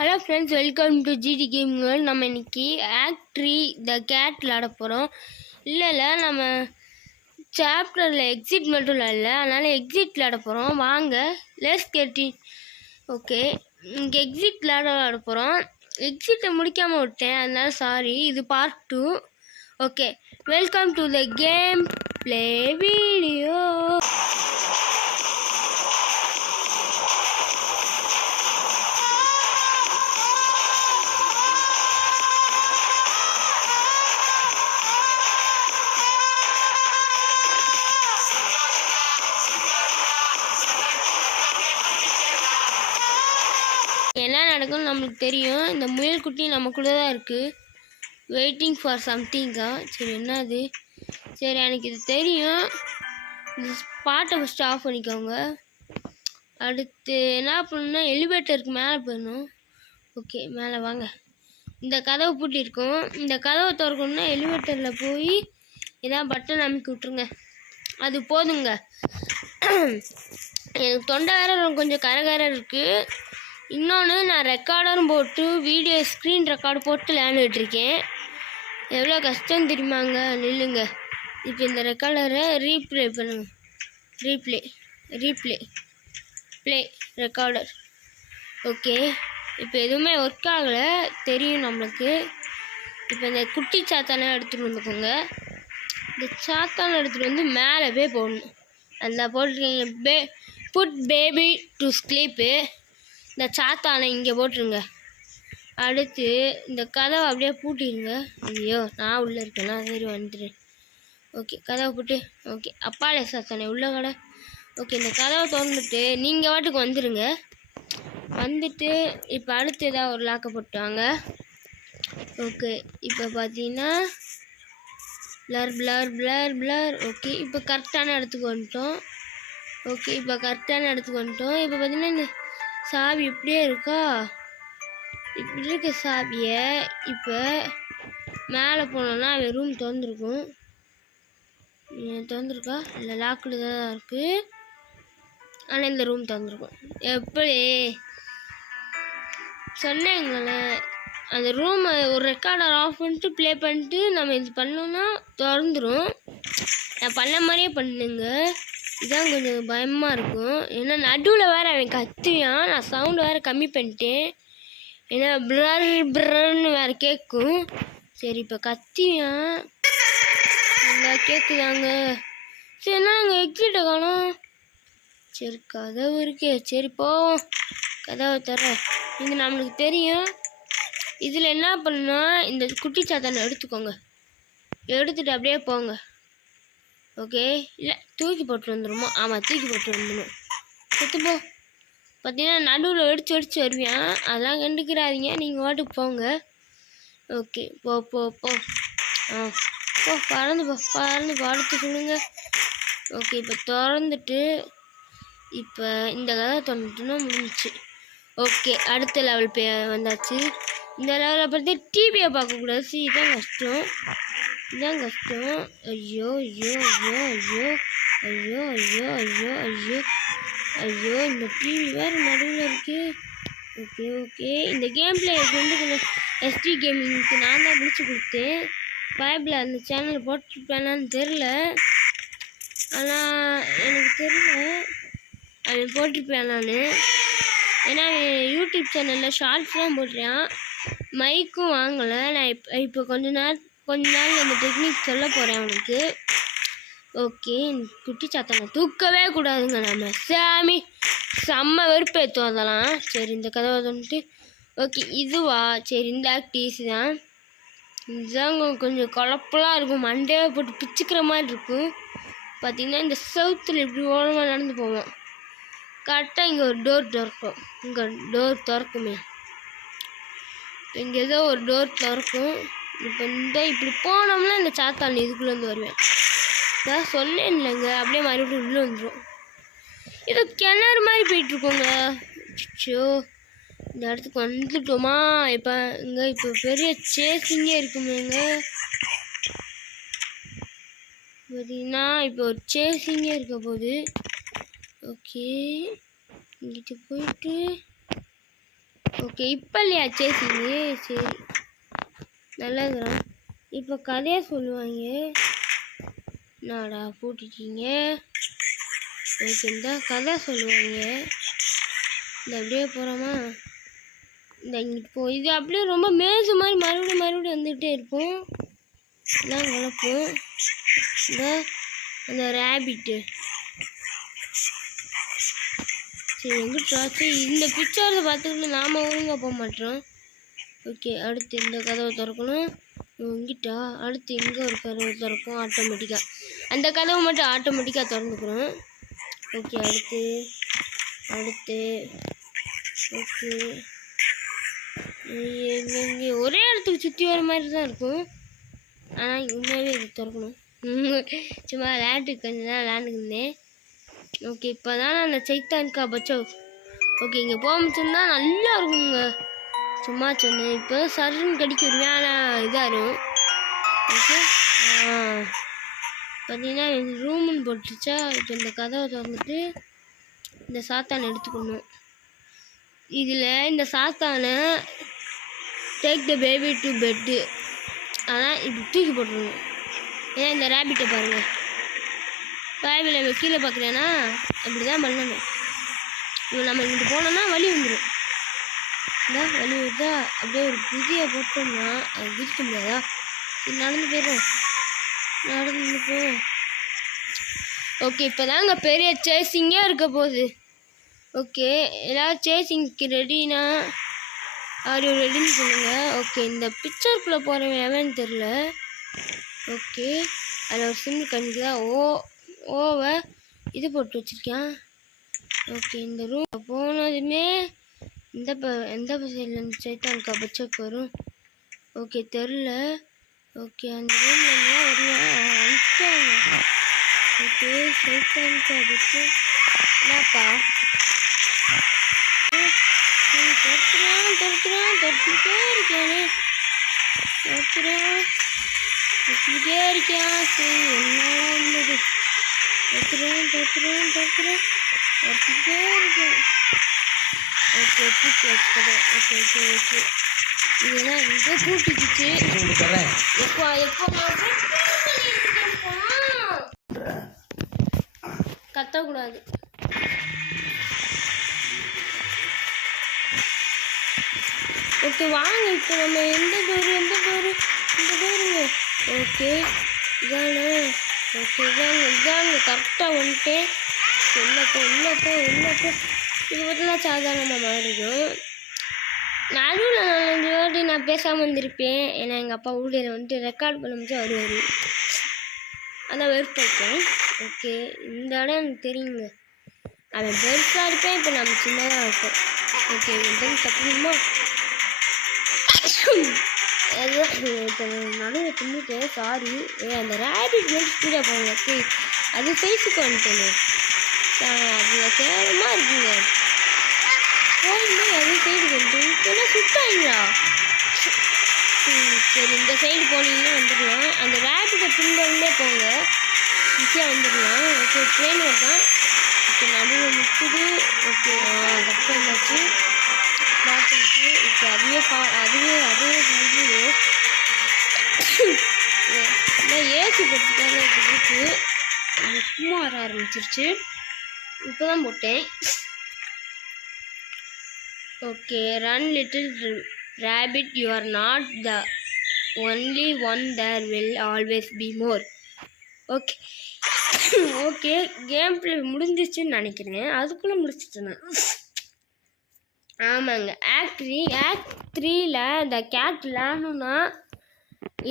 Hello friends, welcome to GT game world. நம்ம இன்னைக்கு act 3 த gate விளாட போகிறோம். இல்லை நம்ம சாப்டரில் எக்ஸிட் மட்டும் இல்லை, அதனால் எக்ஸிட் விளாட போகிறோம். வாங்க லெட்ஸ் கெட் இட். ஓகே, இங்கே எக்ஸிட் விளாட போகிறோம். எக்ஸிட்டை முடிக்காமல் விட்டேன், அதனால சாரி. இது part 2. Okay, welcome to the game play video. என்ன நடக்கும்னு நம்மளுக்கு தெரியும். இந்த முயல் குட்டி நமக்குள்ளே தான் இருக்குது, வெயிட்டிங் ஃபார் சம்திங்கா. சரி, என்னது? சரி, எனக்கு இது தெரியும். இந்த பாட்டை ஃபஸ்ட்டு ஆஃப் பண்ணிக்கோங்க. அடுத்து என்ன பண்ணணும்னா எலிவேட்டருக்கு மேலே போயிடணும். ஓகே, மேலே வாங்க. இந்த கதவை பூட்டியிருக்கோம். இந்த கதவை திறக்கணும்னா எலிவேட்டரில் போய் இதான் பட்டன் அமைக்கி விட்ருங்க. அது போதுங்க. எனக்கு தொண்டை வேறு கொஞ்சம் கரகர இருக்குது. இன்னொன்று, நான் ரெக்கார்டரும் போட்டு வீடியோ ஸ்க்ரீன் ரெக்கார்டு போட்டு விளையாண்டுட்ருக்கேன். எவ்வளோ கஷ்டம் தெரியுமாங்க. நில்லுங்க. இப்போ இந்த ரெக்கார்டரை ரீப்ளே பண்ணுங்க. Replay play recorder. ஓகே, இப்போ எதுவுமே ஒர்க் ஆகலை தெரியும் நம்மளுக்கு. இப்போ இந்த குட்டி சாத்தானை எடுத்துகிட்டு வந்துக்கோங்க. இந்த சாத்தானை எடுத்துகிட்டு வந்து மேலே போய் போடணும். அந்த போட்டிருக்கீங்க புட் பேபி டு ஸ்லீப்பு. இந்த சாத்தானை இங்கே போட்டுருங்க. அடுத்து இந்த கதவை அப்படியே பூட்டிடுங்க. ஐயோ, நான் உள்ளே இருக்கேன்னா சரி வந்துடுறேன். ஓகே, கதவை போட்டு. ஓகே, அப்பாலே சாத்தானே உள்ள கடை. ஓகே, இந்த கதவை திறந்துட்டு நீங்கள் வாட்டுக்கு வந்துடுங்க. வந்துட்டு இப்போ அடுத்து ஏதாவது ஒரு லாக்கை போட்டாங்க. ஓகே, இப்போ பார்த்தீங்கன்னா பிளர். ஓகே, இப்போ கரெக்டான இடத்துக்கு வந்துட்டோம். இப்போ பார்த்தீங்கன்னா இந்த சாவி இப்படியே இருக்கா. இப்படி இருக்க சாவியை இப்போ மேலே போனோன்னா அவன் ரூம் திறந்துருக்கும். திறந்துருக்கா? இல்லை, லாக்கில் தான் இருக்குது. ஆனால் இந்த ரூம் திறந்துருக்கும். எப்படி சொன்னேங்களே, அந்த ரூமை ஒரு ரெக்கார்டர் ஆஃப் பண்ணிட்டு ப்ளே பண்ணிட்டு நம்ம இது பண்ணோன்னா திறந்துடும். நான் பண்ண மாதிரியே பண்ணுங்க. இதான் கொஞ்சம் பயமாக இருக்கும். ஏன்னா நடுவில் வேறு அவன் கத்துவான். நான் சவுண்டு வேறு கம்மி பண்ணிட்டேன். ஏன்னா பிரன்னு வேறு கேட்கும். சரி, இப்போ கத்தியான் நல்லா கேட்குதாங்க. சரி, என்ன நாங்கள் எக்ஸிட்டை காணோம். சரி, கதவு இருக்கே. சரி, போவோம். கதவை தர இது நம்மளுக்கு தெரியும். இதில் என்ன பண்ணுன்னா இந்த குட்டி சாத்தானை எடுத்துக்கோங்க. எடுத்துகிட்டு அப்படியே போங்க. ஓகே, இல்லை தூக்கி போட்டு வந்துடுமோ? ஆமாம், தூக்கி போட்டு வந்துடணும். செத்துப்போ. பார்த்தீங்கன்னா நடுவில் வெடிச்சு வருவியான். அதெல்லாம் கண்டுக்கிறாதீங்க, நீங்கள் வாட்டுக்கு போங்க. ஓகே, போ. பறந்து அடுத்து சொல்லுங்க. ஓகே, இப்போ திறந்துட்டு இப்போ இந்த கதை திறந்துட்டுன்னா முடிஞ்சிச்சு. ஓகே, அடுத்த லெவல் வந்தாச்சு. இந்த லெவலில் பார்த்து டிவியை பார்க்கக்கூடாது. இதுதான் கஷ்டம். ஐயோ, இந்த டிவி வேறு நடுவில் இருக்குது. ஓகே, இந்த கேம் பிளே வந்து கொஞ்சம் எஸ்டி கேமிங்க்கு நான் தான் பிடிச்சி கொடுத்தேன். பைபிள் அந்த சேனலில் போட்டிருப்பேனான்னு தெரில. ஆனால் எனக்கு தெரியல அவன் போட்டிருப்பேன் நான். ஏன்னா யூடியூப் சேனலில் ஷார்ட்ஸ்லாம் போட்டுறான். மைக்கும் வாங்கலை. நான் இப்போ கொஞ்ச நாள் அந்த டெக்னிக் சொல்ல போகிறேன் அவனுக்கு. ஓகே, குட்டி சாத்தானை தூக்கவே கூடாதுங்க. நம்ம சாமி செம்ம வெறுப்பேற்றும் அதெல்லாம். சரி, இந்த கதவை வந்துட்டு. ஓகே, இதுவா? சரி, இந்த ஆக்டிவிஸ் தான். இதுதாங்க கொஞ்சம் குழப்பலாம் இருக்கும். மண்டையை போட்டு பிச்சுக்கிற மாதிரி இருக்கும். பார்த்திங்கன்னா இந்த சவுத்தில் இப்படி ஓரமாக நடந்து போவோம். கரெக்டாக இங்கே ஒரு டோர் திறக்கும். இங்கே டோர் திறக்குமே. இங்கே ஏதோ ஒரு டோர் திறக்கும். இப்போ இப்படி போனோம்னா இந்த சாத்தாள் இதுக்குள்ளே வந்து வருவேன். இதான் சொன்னேன் இல்லைங்க, அப்படியே மறுபடியும் உள்ளே வந்துடும். ஏதோ கிணறு மாதிரி போயிட்டுருக்கோங்க. அச்சோ, இந்த இடத்துக்கு வந்துட்டோமா? இப்போ பெரிய சேசிங்கே இருக்குமேங்க. பார்த்தீங்கன்னா இப்போ ஒரு சேசிங்கே இருக்க போகுது. ஓகே, இங்கிட்டு போயிட்டு ஓகே இப்போ இல்லையா சேசிங்க சரி நல்லதுதான். இப்போ கதையை சொல்லுவாங்க. நாடா போட்டுட்டீங்க. எனக்கு இந்த கதை சொல்லுவாங்க. இந்த அப்படியே போகிறோமா, இந்த இப்போ இது அப்படியே ரொம்ப மேசு மாதிரி மறுபடியும் வந்துகிட்டே இருப்போம். இதான் குழப்பம். இந்த அந்த ரேபிட்டு சரி எங்கிட்டாச்சு இந்த பிக்சரை பார்த்துக்கிட்டு நாம் ஒழுங்காக போக மாட்டோம். ஓகே அடுத்து இந்த கதவை திறக்கணும். இங்கிட்டா அடுத்து இங்கே ஒரு கதவை திறக்கும் ஆட்டோமேட்டிக்காக. அந்த கதவை மட்டும் ஆட்டோமேட்டிக்காக திறந்துக்கிறோம். ஓகே அடுத்து ஓகே இங்கே ஒரே இடத்துக்கு சுற்றி வர மாதிரி தான் இருக்கும். ஆனால் உண்மையாகவே இது திறக்கணும். சும்மா விளையாட்டுக்கு கொஞ்ச நேரம் விளையாண்டுருந்தேன். ஓகே இப்போ தான் அந்த சைத்தான்கா பச்சோ. ஓகே இங்கே போக முடிச்சுன்னா நல்லா இருக்குங்க. சும்மா சொன்னேன். இப்போ தான் சருன்னு கடிக்க உரிமையான இதாக இருக்கும். ஓகே பார்த்தீங்கன்னா ரூமுன்னு போட்டுச்சா. இப்போ இந்த கதவை திறந்துட்டு இந்த சாத்தானை எடுத்துக்கணும். இதில் இந்த சாத்தானை take the baby to bed, ஆனால் இப்படி தூக்கி போட்டுருணும். ஏன்னா இந்த ரேபிட்டை பாருங்கள், பேபியில் கீழே பார்க்குறேன்னா அப்படி தான் பண்ணணும். இப்போ நம்ம இங்கிட்டு போனோம்னா வலி வந்துடும். இந்த வலி வருதா அப்படியே ஒரு புதிய போட்டோம்னா அது குதிக்க முடியாதா. நடந்து போயிடும். ஓகே இப்போ தாங்க பெரிய சேசிங்காக இருக்க போகுது. ஓகே எல்லோரும் சேசிங்க்கு ரெடினா ஆடியோ ரெடின்னு சொல்லுங்கள். ஓகே இந்த பிக்சருக்குள்ளே போகிறவன் எவன்னு தெரில. ஓகே அதில் ஒரு சிம்பிள் கணிக்குதா ஓவை இது போட்டு வச்சுருக்கேன். ஓகே இந்த ரூம் போனதுமே எந்த சைடில் சைத்தான்கா பச்சைக்கு வரும். ஓகே தெரில. ஓகே அந்த ரூம்ல வந்துட்டாங்க. ஓகே சைத்தான்கா பச்சை என்னப்பா துரத்துட்டே இருக்கானே துரத்துட்டே இருக்கான். சரி என்னால இருந்தது துரத்துட்டே இருக்கேன். ஓகே பூச்சி வச்சுக்கோ. ஓகே இதெல்லாம் இங்கே பூட்டிக்குச்சு. எப்போ கத்தக்கூடாது. ஓகே வாங்க இப்போ நம்ம எந்த டோருங்க. ஓகே இதானே. ஓகே இதாங்க கரெக்டாக வந்துட்டு உள்ளப்போ இது மட்டும்தான் சாதாரணமாக மாறிடும். நடுவில் நாலஞ்சு வாட்டி நான் பேசாமல் வந்திருப்பேன். ஏன்னா எங்கள் அப்பா ஊழியரை வந்துட்டு ரெக்கார்ட் பண்ண முடிஞ்சா வருவார். அதான் வெறுப்பாயிருக்கேன். ஓகே இந்த இடம் எனக்கு தெரியுங்க. அவன் பெருசாக இருப்பேன், இப்போ நம்ம சின்னதாக இருப்போம். ஓகே வந்து தப்புமா இப்போ நடுவில் தின்னுட்டேன். சாரி. அந்த ரேபிட் வந்து ஸ்பீடாக போங்க. அது சைஸுக்கு வந்துட்டேங்க. அது கேவலமாக இருக்குங்க. போகும்போது அது சைடு வந்துட்டு இப்போலாம் சுத்தாங்களா. சரி இந்த சைடு போனீங்கன்னா வந்துடலாம். அந்த ரேபிட்டை பின்வந்தே போங்க, ஈஸியாக வந்துடலாம். ஓகே ட்ரெயின் வருதான். ஓகே நடுவில் நிற்குது. ஓகே கரெக்டாக இருந்தாச்சு பார்த்துச்சு. இப்போ அதுவே சாப்பிடுவோம். ஏசி போட்டுட்டாங்க. இருக்கு சும்மா வர ஆரம்பிச்சிருச்சு. இப்போ தான் போட்டேன். Okay run little rabbit, you are not the only one, there will always be more. Okay game play முடிஞ்சிச்சுன்னு நினைக்கிறேன். அதுக்குள்ளே முடிச்சிட்டேன். ஆமாங்க ஆக்ட் 3ல் இந்த கேட் விளாடணுன்னா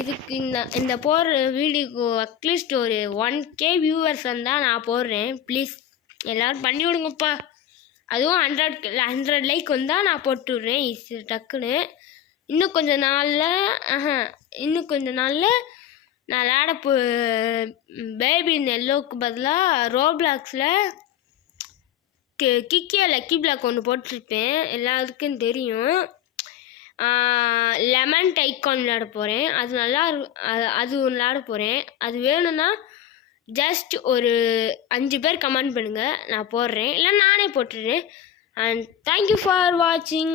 இதுக்கு இந்த போடுற வீடியோக்கு அட்லீஸ்ட் ஒரு 1K வியூவர்ஸ் வந்தால் நான் போடுறேன். ப்ளீஸ் எல்லோரும் பண்ணி விடுங்கப்பா. அதுவும் 100 லைக் வந்தால் நான் போட்டு விட்றேன் டக்குன்னு. இன்னும் கொஞ்ச நாளில் நான் விளாட பேபி நெல்லோவுக்கு பதிலாக ரோப்ளாக்ஸில் கிக்கியா லக்கி பிளாக் ஒன்று போட்டிருப்பேன். எல்லாருக்கும் தெரியும். லெமன் டைக்கான் விளையாட போகிறேன். அது நல்லா அது விளையாட போகிறேன். அது வேணும்னா ஜஸ்ட் ஒரு 5 பேர் கமெண்ட் பண்ணுங்கள், நான் போடுறேன். இல்லை நானே போட்டுடுறேன். அண்ட் தேங்க்யூ ஃபார் வாட்சிங்.